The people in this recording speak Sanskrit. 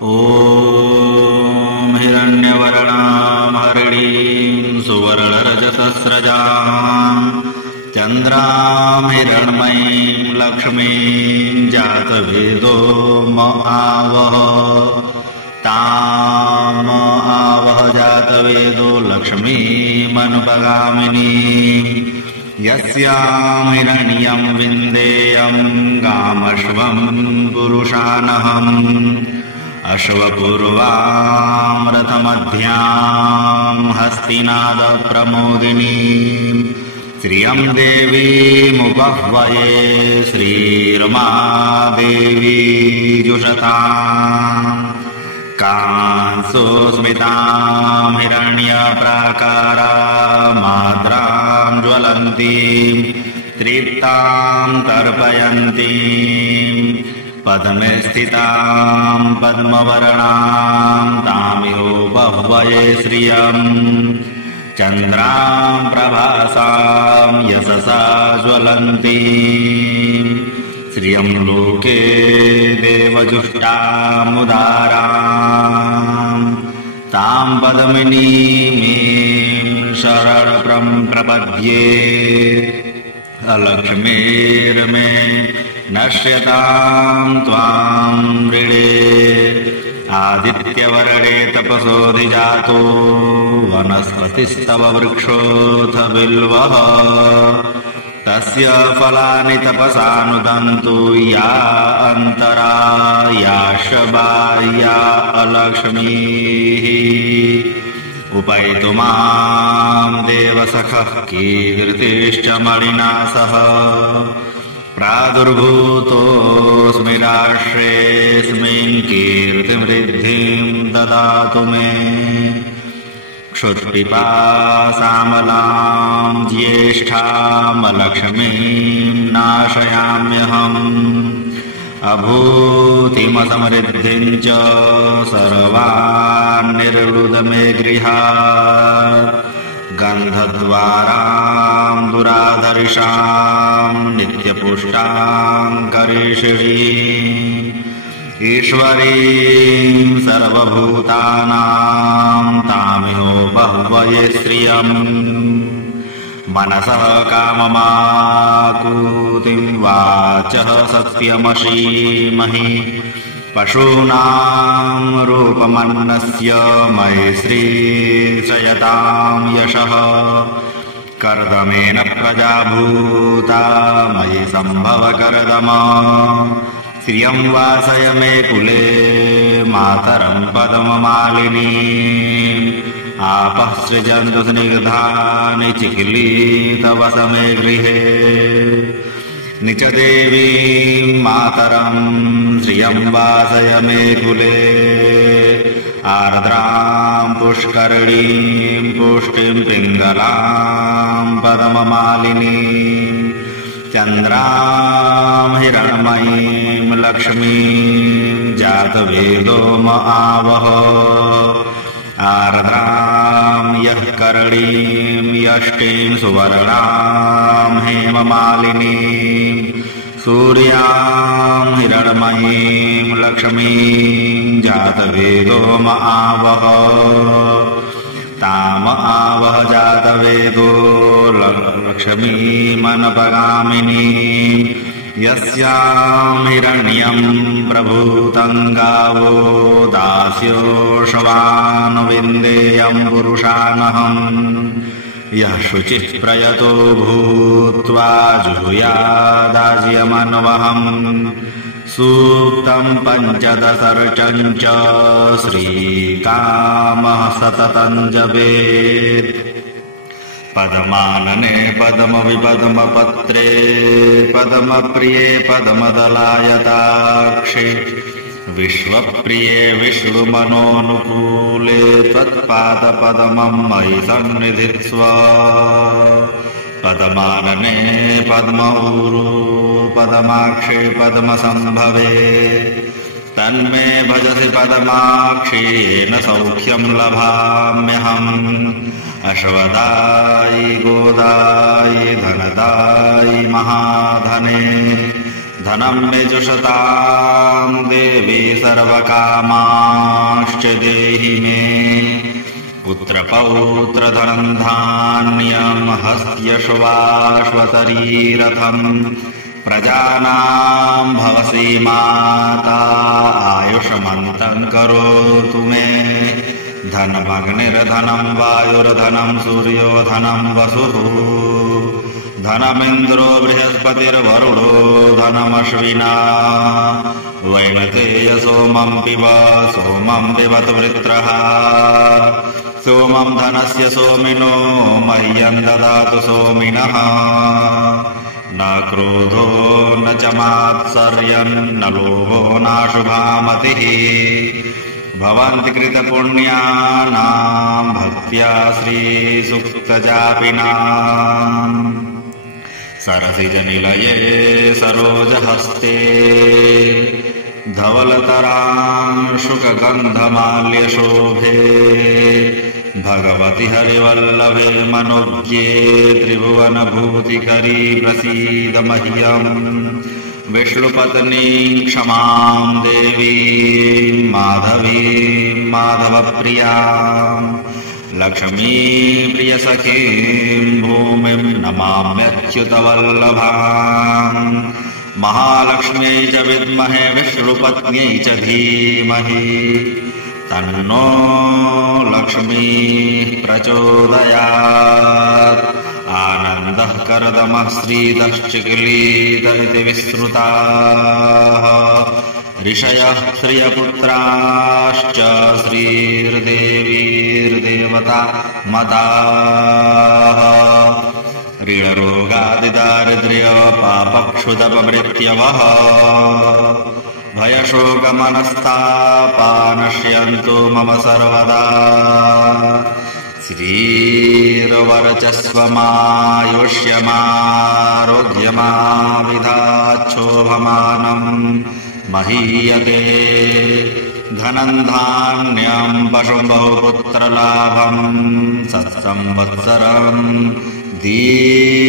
ॐ हिरण्यवर्णां हरिणीं सुवर्णरजतस्रजां चन्द्रां हिरण्मयीं लक्ष्मीं जातवेदो आवह ताम आवह जातवेदो लक्ष्मीमनुपगामिनीं यस्यां हिरण्यं विन्देयं गामश्वं पुरुषानहम् अश्वपूर्वां रथमध्यां हस्तिनादप्रमोदिनीं श्रियं देवीमुपह्वये श्रीरमादेवी जुषतां कांसुस्मितां हिरण्यप्राकारामाद्रां ज्वलन्तीं तृप्तां तर्पयन्तीं पद्मे स्थितां पद्मवर्णां तामिहोपह्वये श्रियं चन्द्रां प्रभासां यशसा ज्वलन्तीं श्रियं लोके देवजुष्टामुदारां तां पद्मिनीं शरणं प्रपद्ये अलक्ष्मीर्मे नश्यतां त्वां मृडे आदित्यवर्णे तपसोऽधिजातो वनस्पतिस्तव वृक्षोऽथ बिल्वः तस्य फलानि तपसानुदन्तु या अन्तरा याशबाह्या अलक्ष्मीः उपैतु मां देवसखः कीर्तिश्च मणिना सह प्रादुर्भूतोऽस्मि राष्ट्रेऽस्मिन् कीर्तिमृद्धिं ददातु मे क्षुत्पिपासामलां ज्येष्ठामलक्ष्मीं नाशयाम्यहम् अभूतिमसमृद्धिं च सर्वान्निर्वृद मे गृहात् गन्धद्वारां दुराधर्षां नित्यपुष्टां करिष्यीं ईश्वरीं सर्वभूतानां तामिहोपह्वये श्रियं मनसः काममाकुतिं वाचः सत्यमशीमहि पशूनां रूपमन्नस्य मयि श्रीश्रयतां यशः कर्दमेन प्रजाभूता मयि सम्भव कर्दम श्रियं वासय मे कुले मातरं पद्ममालिनी आपः सृजन्तु स्निग्धानि चिकीलितवस मे गृहे निच देवीं मातरं श्रियं वासय मे कुले आर्द्रां पुष्करणीं पुष्टिं पिङ्गलां पद्ममालिनीं चन्द्रां हिरण्मयीं लक्ष्मीं जातवेदो आवह आर्द्रां यः करणीं यष्टिं सुवर्णां हेममालिनीं सूर्यां हिरण्मयीं लक्ष्मीं जातवेदो आवह ताम आवह जातवेदो लक्ष्मीमनपगामिनीं यस्यां हिरण्यं प्रभूतं गावो दास्योषवानुविन्देयं पुरुषानहम् यः शुचिः प्रयतो भूत्वा जुहुयादाज्यमन्वहम् सूक्तं पञ्चदशर्चं च श्रीकामः सततं जपेत् पद्मानने पद्मविपद्मपत्रे पद्मप्रिये पद्मदलायताक्षे विश्वप्रिये विश्वमनोनुकूले त्वत्पादपद्मं मयि सन्निधित्स्व पद्मानने पद्मऊरू पद्माक्षे पद्मसम्भवे तन्मे भजसि पद्माक्षी येन सौख्यं लभाम्यहम् अश्वदायि गोदायि धनदायि महाधने धनं निजुषतां देवी सर्वकामाश्च देहि मे पुत्रपौत्रधनं धान्यं हस्त्यश्वाश्वतरीरथं प्रजानां भवसि माता आयुष्मन्तं करोतु मे धनमग्निर्धनं वायुर्धनं सूर्यो धनं वसुः धनमिन्द्रो बृहस्पतिर्वरुणो धनमश्विना वैनतेय सोमं पिब सोमं पिबत वृत्रः सोमं धनस्य सोमिनो मह्यं ददातु सोमिनः न क्रोधो न च मात्सर्यं न लोभो नाशुभा मतिः भवन्ति कृतपुण्यानां भक्त्या श्रीसुक्तजापिनाम् सरसिजनिलये सरोजहस्ते धवलतरांशुकगन्धमाल्यशोभे भगवति हरिवल्लभे मनोज्ञे त्रिभुवनभूतिकरी प्रसीद मह्यम् विष्णुपत्नीं क्षमां देवीं माधवीं माधवप्रियां लक्ष्मीप्रियसखीं भूमिं नमाम्यच्युतवल्लभाम् महालक्ष्म्यै च विद्महे विष्णुपत्न्यै च धीमहि तन्नो लक्ष्मीः प्रचोदयात् आनन्दः करदमः श्रीदश्चिक्लीद इति विश्रुताः ऋषयः श्रियपुत्राश्च श्रीर्देवीर्देवता मताः ऋणरोगादिदारिद्र्यपापक्षुदपमृत्यवः भयशोकमनस्तापा नश्यन्तु मम सर्वदा श्रीर्वरचस्वमायुष्यमारोग्यमाविधाच्छोभमानम् महीयते धनं धान्यं पशुं बहुपुत्रलाभं सत्संवत्सरं दीर्घमायुः।